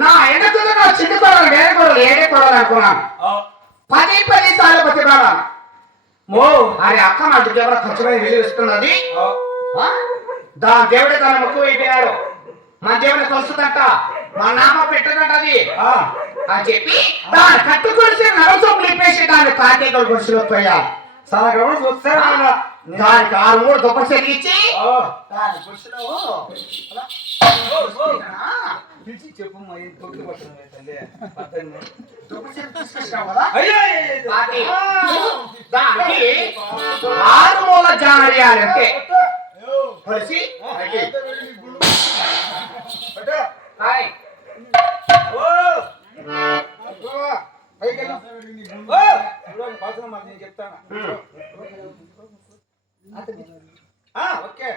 నా ఎండకు చిన్న కొడలు వేరే కొడలు ఏడే కొడలు అనుకున్నాను 10 సార్లు బతికాను అరే అక్క నా ఎవరో ఖర్చుపై వెళ్ళి ఇస్తున్నది దాని దేవుడే తన ముక్కు అయిపోయాడు మన దేవుని కలుస్తుందంట మా నామ పెట్టదంటది అని చెప్పి దాన్ని కట్టు కొలిసి నరసం లేపేసి దాన్ని కాకేకలు గుడిసెలో పోయారు దానికి 6 దుప్పటి చెల్లించి చెప్పు దానికి 6 మూల జానరియాలంటే కలిసి చెప్తాను ఓకే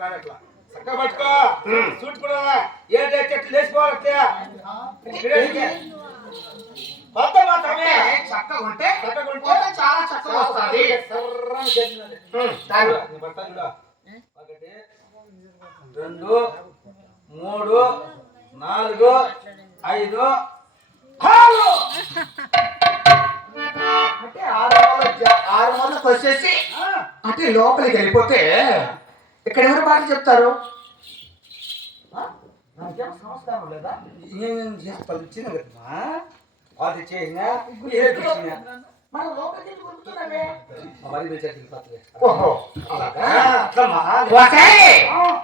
కానీ చక్క పట్టుకో సూట్ కూడా ఏ చెట్లు లేచిపోవాలి చక్కగా ఉంటే చాలా చక్కగా వస్తుంది 1 2 3 4 5 అంటే 6 మూలకు వచ్చేసి అంటే లోపలికి వెళ్ళిపోతే ఇక్కడ ఎవరు బాగా చెప్తారు సంస్కారం లేదా వచ్చిన కదమ్మా అది చేసినా మన లోపలికి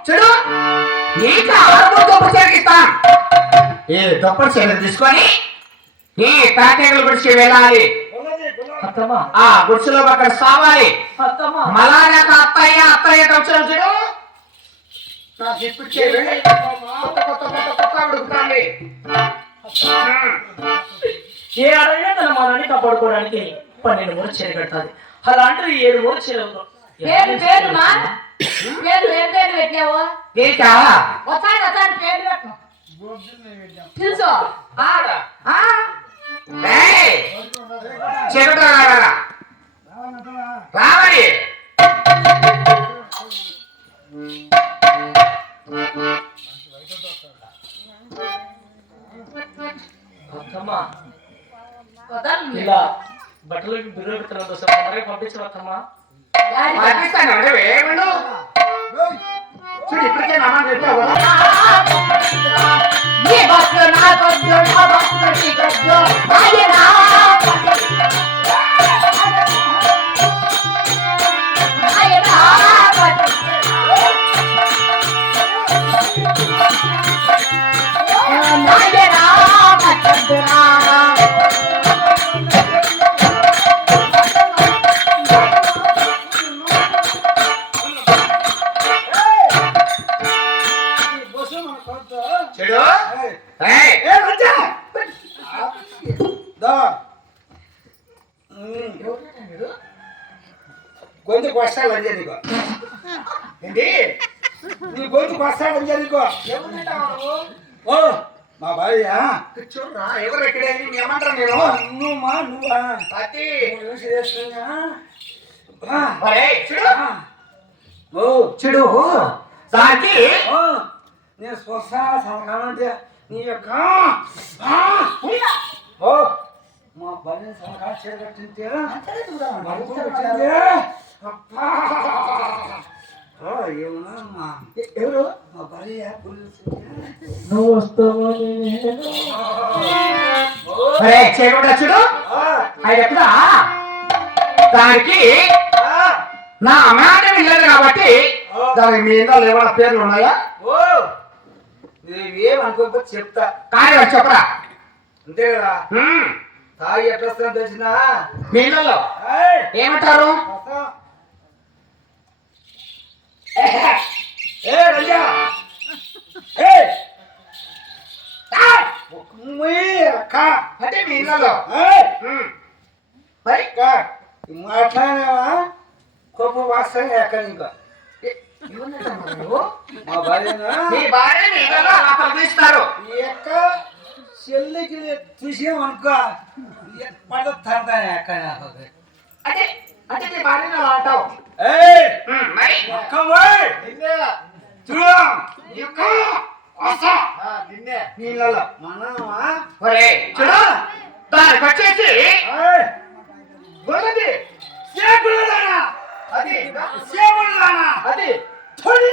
చూడు నీకు 6 దుప్పటి చేస్తాను ఈ దుప్పటి చీర తీసుకొని నీ తాటేగల గుడిసి వెళ్ళాలి ఆ గుడిసెలో అక్కడ సావాలి మలాగా అత్తయ్య వచ్చిన చూడు నాకు ఇప్పుడు అడుగుతాండి ఏ అడవిలో తన మనాన్ని కాపాడుకోవడానికి 12 మూడు చీర కడతాది అలాంటిది 7 మూడు చీర తెలుసు రావాలి ఇలా బట్టలకి బిర్రు పెట్టడం కోసం పంపించవద్దమ్మా పంపిస్తాను అంటే చూడు ఇప్పటికే నమ్మకం చెప్పావు గొంతుకు వస్తాడు అంజా నీకు ఏంటి నీ గొంతుకు వస్తాడు అంజా నీకు ఓ మా భార్య చూడరా ఎవరు ఎక్కడే ఏమంటారు నేను నువ్వా అతి చెడు దానికి నేను స్వస్థ సలకాలంటే నీ యొక్క ఓ మా భార్య సలకా చేరగట్టింటే ఏమన్నా ఎవరు మా భార్య నువ్వు వస్తావని చేయకుండా చూడు ఆయన ఎప్పుడా దానికి నా మాట వినలేదు కాబట్టి దానికి మీ ఇంట్లో ఏమైనా పేర్లు ఉన్నాయా? ఓ నువ్వేమనుకోకపోతే చెప్తా. కానీ చెప్పరా. అంతే కదా. ఉమ్. తాగి ఎట్లా వస్తుందో తెలిసినా మీ ఇళ్ళలో ఏయ్, ఏమంటారు? వస్తా. ఏ రంజా ఏయ్, ఏయ్, ఉమ్మి, అక్క అంటే మీ ఇళ్ళలో ఏయ్, ఉమ్. మరి అక్క మాట్లాడినావా కోపం వస్తాయి అక్క ఇంకా ఏమన్నట్టమ్మా నువ్వు? మా భార్యనా మీ భార్య మీ ఇళ్ళలో అలా ప్రవర్తిస్తారు. ఈ యొక్క చెల్లికి చూసామనుకో ఎప్పుడు తంటానే అక్క నాకు. అంటే అంటే మీ భార్యను అలా అంటావు. ఏయ్, ఉమ్. మరి అక్క పోయ్. చూడు ఇంకా వస్తా. మీ ఇళ్ళలో మనమా ఒరే చూడు దానికి వచ్చేసి ఏయ్, గొల్లది సేకులదానా అది సేకులదానా అది తొలి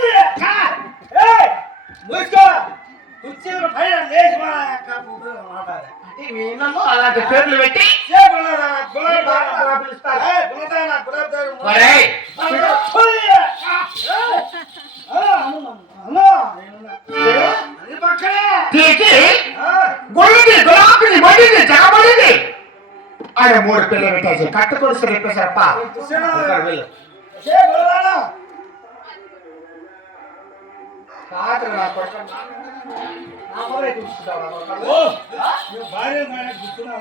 ఏయ్, మూసుకో కుర్చీలు పైన లేచి మా అక్క మాట్లాడే అంటే మీ ఇళ్ళలో అలాంటి పేర్లు పెట్టి సేకులదానా మీ భార్యను అలా పిలుస్తారు. గులదానా గులాబ్ ఒరే తీసి గొల్లది గులాబీది మడిది జగబడిది ఆడ 3 పిల్లలు పెట్టేసి కట్టుకొలుసు చెప్పేశారప్ప. కాదు నా కొడుకు నా మొదలై చూసుకుంటావా? భార్య కూర్చున్నా